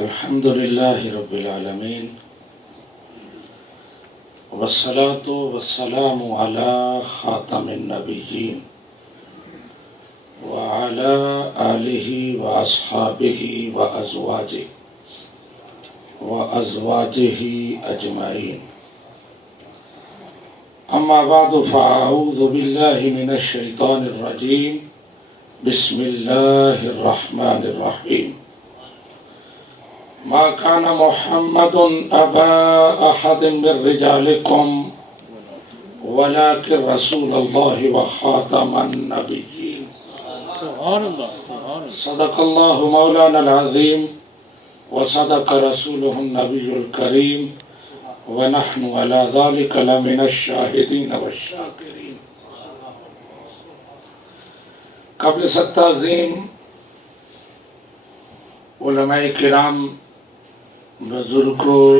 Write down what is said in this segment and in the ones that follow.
الحمد لله رب العالمين والصلاة والسلام على خاتم النبيين وعلى آله وأصحابه وأزواجه أجمعين. أما بعد فأعوذ بالله من الشيطان الرجيم. بسم الله الرحمن الرحيم. ما كان محمد أبا أحد من رجالكم ولكن رسول الله وخاتم النبيين. صدق الله مولانا العظيم وصدق رسوله النبي الكريم ونحن على ذلك لمن الشاهدين والشاكرين. قبل تعظیم علماء کرام، بزرگوں،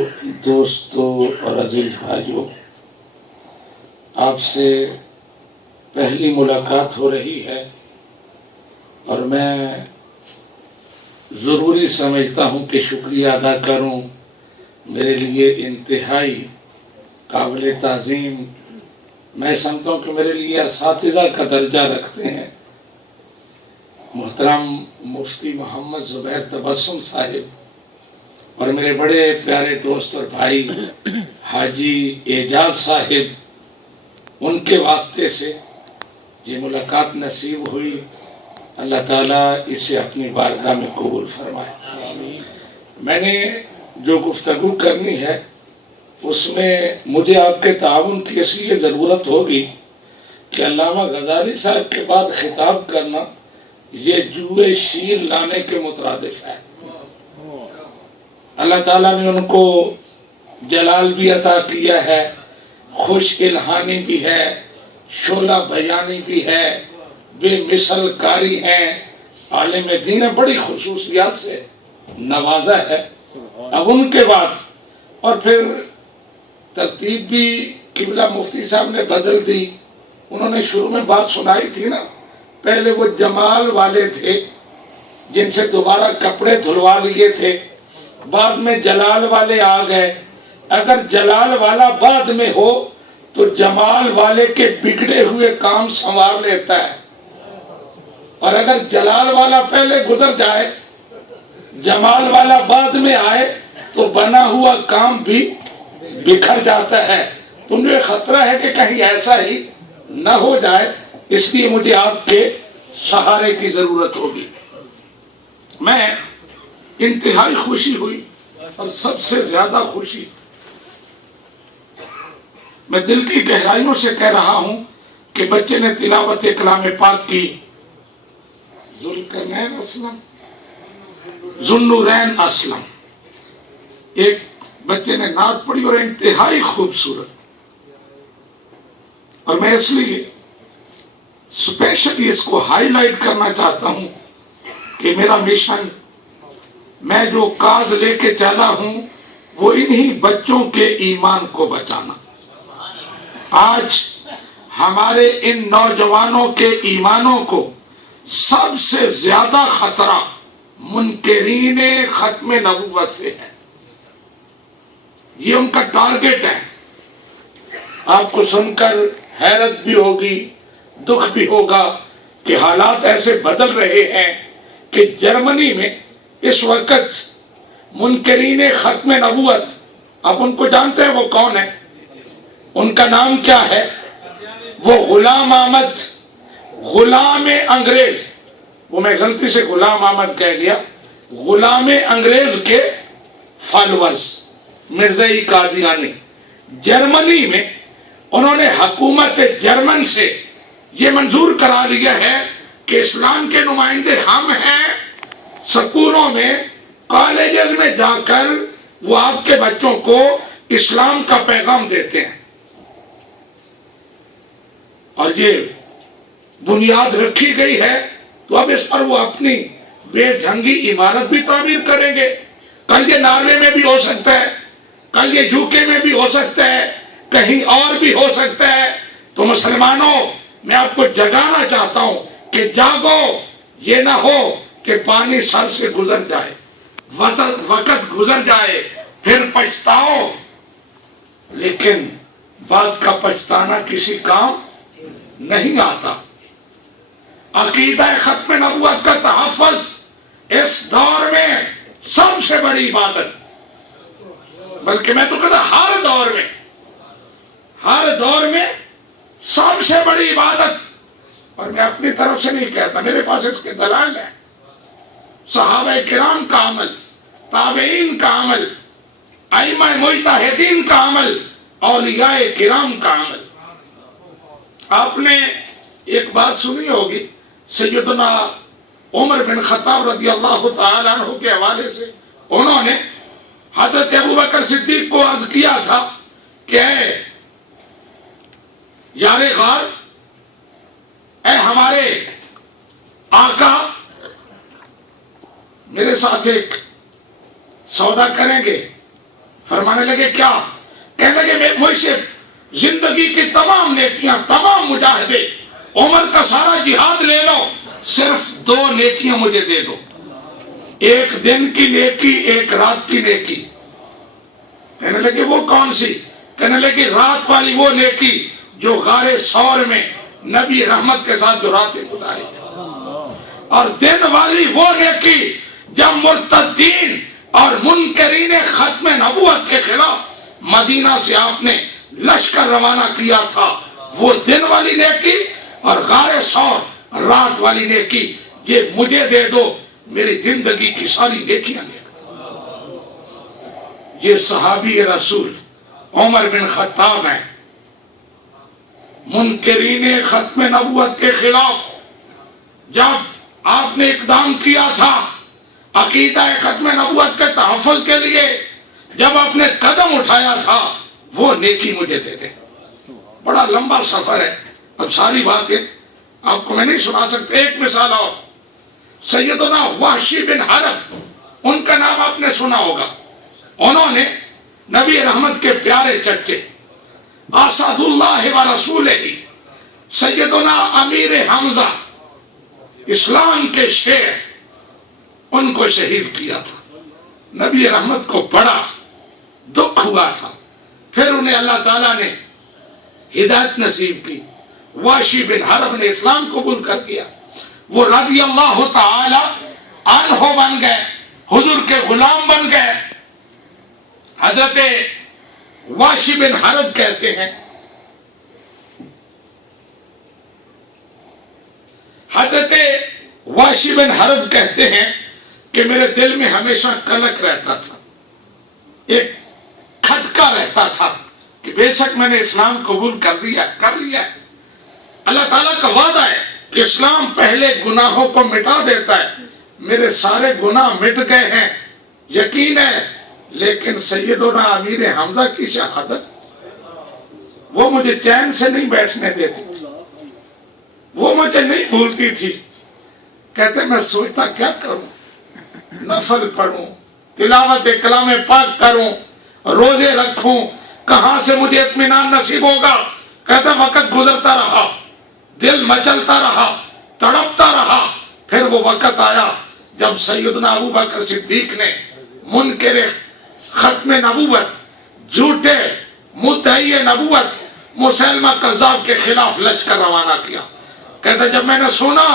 دوستوں اور عزیز بھائیوں، آپ سے پہلی ملاقات ہو رہی ہے اور میں ضروری سمجھتا ہوں کہ شکریہ ادا کروں. میرے لیے انتہائی قابل تعظیم، میں سمجھتا ہوں کہ میرے لیے اساتذہ کا درجہ رکھتے ہیں، محترم مفتی محمد زبیر تبسم صاحب اور میرے بڑے پیارے دوست اور بھائی حاجی اعجاز صاحب، ان کے واسطے سے یہ ملاقات نصیب ہوئی. اللہ تعالیٰ اسے اپنی بارگاہ میں قبول فرمائے. میں نے جو گفتگو کرنی ہے اس میں مجھے آپ کے تعاون کی اس لیے ضرورت ہوگی کہ علامہ غزالی صاحب کے بعد خطاب کرنا یہ جوئے شیر لانے کے مترادف ہے. اللہ تعالیٰ نے ان کو جلال بھی عطا کیا ہے، خوش الہانی بھی ہے، شعلہ بیانی بھی ہے، بے مثل کاری ہیں، عالم دین بڑی خصوصیات سے نوازا ہے. اب ان کے بعد اور پھر ترتیب بھی قبلہ مفتی صاحب نے بدل دی. انہوں نے شروع میں بات سنائی تھی نا، پہلے وہ جمال والے تھے جن سے دوبارہ کپڑے دھلوا لیے تھے، بعد میں جلال والے آ گئے. اگر جلال والا بعد میں ہو تو جمال والے کے بگڑے ہوئے کام سنوار لیتا ہے، اور اگر جلال والا پہلے گزر جائے، جمال والا بعد میں آئے تو بنا ہوا کام بھی بکھر جاتا ہے. تو مجھے خطرہ ہے کہ کہیں ایسا ہی نہ ہو جائے، اس لیے مجھے آپ کے سہارے کی ضرورت ہوگی. میں انتہائی خوشی ہوئی اور سب سے زیادہ خوشی میں دل کی گہرائیوں سے کہہ رہا ہوں کہ بچے نے تلاوت کلام پاک کی. ذوالقرنین اسلم، ذوالنورین اسلم، ایک بچے نے نعت پڑھی اور انتہائی خوبصورت. اور میں اس لیے اسپیشلی اس کو ہائی لائٹ کرنا چاہتا ہوں کہ میرا مشن، میں جو کاز لے کے چلا ہوں وہ انہی بچوں کے ایمان کو بچانا. آج ہمارے ان نوجوانوں کے ایمانوں کو سب سے زیادہ خطرہ منکرین ختم نبوت سے ہے. یہ ان کا ٹارگٹ ہے. آپ کو سن کر حیرت بھی ہوگی، دکھ بھی ہوگا کہ حالات ایسے بدل رہے ہیں کہ جرمنی میں اس وقت منکرین ختم نبوت، آپ ان کو جانتے ہیں وہ کون ہے؟ ان کا نام کیا ہے؟ وہ غلام احمد، غلام انگریز، وہ میں غلطی سے غلام احمد کہہ گیا، غلام انگریز کے فالورز، مرزائی قادیانی. جرمنی میں انہوں نے حکومت جرمن سے یہ منظور کرا لیا ہے کہ اسلام کے نمائندے ہم ہیں. سکولوں میں، کالجز میں جا کر وہ آپ کے بچوں کو اسلام کا پیغام دیتے ہیں. اور یہ بنیاد رکھی گئی ہے تو اب اس پر وہ اپنی بے ڈھنگی عمارت بھی تعمیر کریں گے. کل یہ ناروے میں بھی ہو سکتا ہے، کل یہ یوکے میں بھی ہو سکتا ہے، کہیں اور بھی ہو سکتا ہے. تو مسلمانوں، میں آپ کو جگانا چاہتا ہوں کہ جاگو. یہ نہ ہو کہ پانی سر سے گزر جائے. وقت گزر جائے پھر پچھتاؤ، لیکن بعد کا پچھتانا کسی کام نہیں آتا۔ عقیدہ ختم نبوت کا تحفظ اس دور میں سب سے بڑی عبادت، بلکہ میں تو کہتا ہر دور میں سب سے بڑی عبادت، اور میں اپنی طرف سے نہیں کہتا، میرے پاس اس کے دلائل ہیں۔ صحابہ کرام کا عمل، تابعین کا عمل، ائمہ مجتہدین کا عمل، اولیاء کرام کا عمل۔ آپ نے ایک بات سنی ہوگی، سیدنا عمر بن خطاب رضی اللہ تعالی عنہ کے حوالے سے، انہوں نے حضرت ابوبکر صدیق کو عرض کیا تھا کہ اے یار غار، اے ہمارے آقا، میرے ساتھ ایک سودا کریں گے؟ فرمانے لگے کیا؟ کہنے لگے مجھ سے زندگی کی تمام نیکیاں، تمام مجاہدے، عمر کا سارا جہاد لے لو، صرف 2 نیکیاں مجھے دے دو، ایک دن کی نیکی، ایک رات کی نیکی۔ کہنے لگے وہ کون سی؟ کہنے لگے رات والی وہ نیکی جو غار ثور میں نبی رحمت کے ساتھ جو راتیں گزاری تھی، اور دن والی وہ نیکی جب مرتدین اور منکرین ختم نبوت کے خلاف مدینہ سے آپ نے لشکر روانہ کیا تھا، وہ دن والی نیکی، اور غار ثور رات والی نیکی، یہ مجھے دے دو، میری زندگی کی ساری نیکیاں لے۔ یہ صحابی رسول عمر بن خطاب ہیں، منکرین ختم نبوت کے خلاف جب آپ نے اقدام کیا تھا عقیدہ ختم نبوت کے تحفظ کے لیے، جب آپ نے قدم اٹھایا تھا، وہ نیکی مجھے دے دے۔ بڑا لمبا سفر ہے، اب ساری باتیں آپ کو میں نہیں سنا سکتے۔ ایک مثال اور، سیدنا وحشی بن حرب، ان کا نام آپ نے سنا ہوگا، انہوں نے نبی رحمت کے پیارے چچے اسد اللہ و رسولہ سیدنا امیر حمزہ، اسلام کے شیر، ان کو شہید کیا تھا۔ نبی رحمت کو بڑا دکھ ہوا تھا، پھر انہیں اللہ تعالیٰ نے ہدایت نصیب کی، وحشی بن حرب نے اسلام قبول کر دیا، وہ رضی اللہ تعالی عنہ بن گئے، حضور کے غلام بن گئے۔ حضرت وحشی بن حرب کہتے ہیں، حضرت وحشی بن حرب کہتے ہیں کہ میرے دل میں ہمیشہ کلک رہتا تھا، ایک کھٹکا رہتا تھا کہ بے شک میں نے اسلام قبول کر لیا۔ اللہ تعالیٰ کا وعدہ ہے کہ اسلام پہلے گناہوں کو مٹا دیتا ہے، میرے سارے گناہ مٹ گئے ہیں، یقین ہے، لیکن سیدنا امیر حمزہ کی شہادت وہ مجھے چین سے نہیں بیٹھنے دیتی تھی، وہ مجھے نہیں بھولتی تھی۔ کہتے میں سوچتا کیا کروں، نفل پڑھوں، تلاوت کلام پاک کروں، روزے رکھوں، کہاں سے مجھے اطمینان نصیب ہوگا۔ کہتا وقت گزرتا رہا، دل مچلتا رہا، تڑپتا رہا، پھر وہ وقت آیا جب سیدنا ابوبکر صدیق نے منکر ختم نبوت، جھوٹے مدعی نبوت مسلمہ کذاب کے خلاف لشکر روانہ کیا۔ کہتا جب میں نے سنا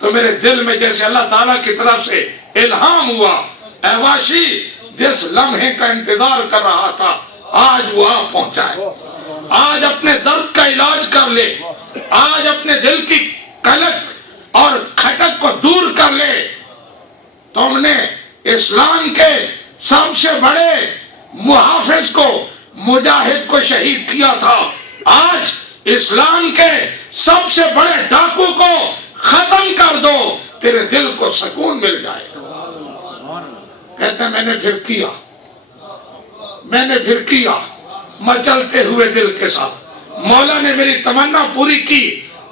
تو میرے دل میں جیسے اللہ تعالیٰ کی طرف سے الہام ہوا، اے وحشی، جس لمحے کا انتظار کر رہا تھا آج وہ آ پہنچا ہے، آج اپنے درد کا علاج کر لے، آج اپنے دل کی کلک اور کھٹک کو دور کر لے۔ تم نے اسلام کے سب سے بڑے محافظ کو، مجاہد کو شہید کیا تھا، آج اسلام کے سب سے بڑے ڈاکو کو ختم کر دو، تیرے دل کو سکون مل جائے گا۔ کہتے میں نے پھر کیا مچلتے ہوئے دل کے ساتھ، مولا نے میری تمنا پوری کی۔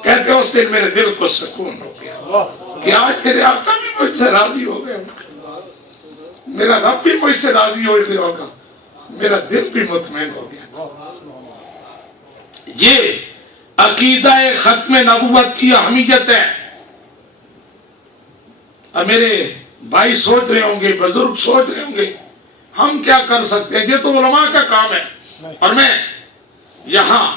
کہتے اس دن میرے دل کو سکون ہو گیا کہ آج میرے آقا بھی مجھ سے راضی ہو گئے، میرا رب بھی مجھ سے راضی ہو گیا ہوگا، میرا دل بھی مطمئن ہو گیا۔ یہ عقیدہ ختم نبوت کی اہمیت ہے۔ اب میرے بھائی سوچ رہے ہوں گے، بزرگ سوچ رہے ہوں گے ہم کیا کر سکتے ہیں، یہ تو علماء کا کام ہے۔ اور میں یہاں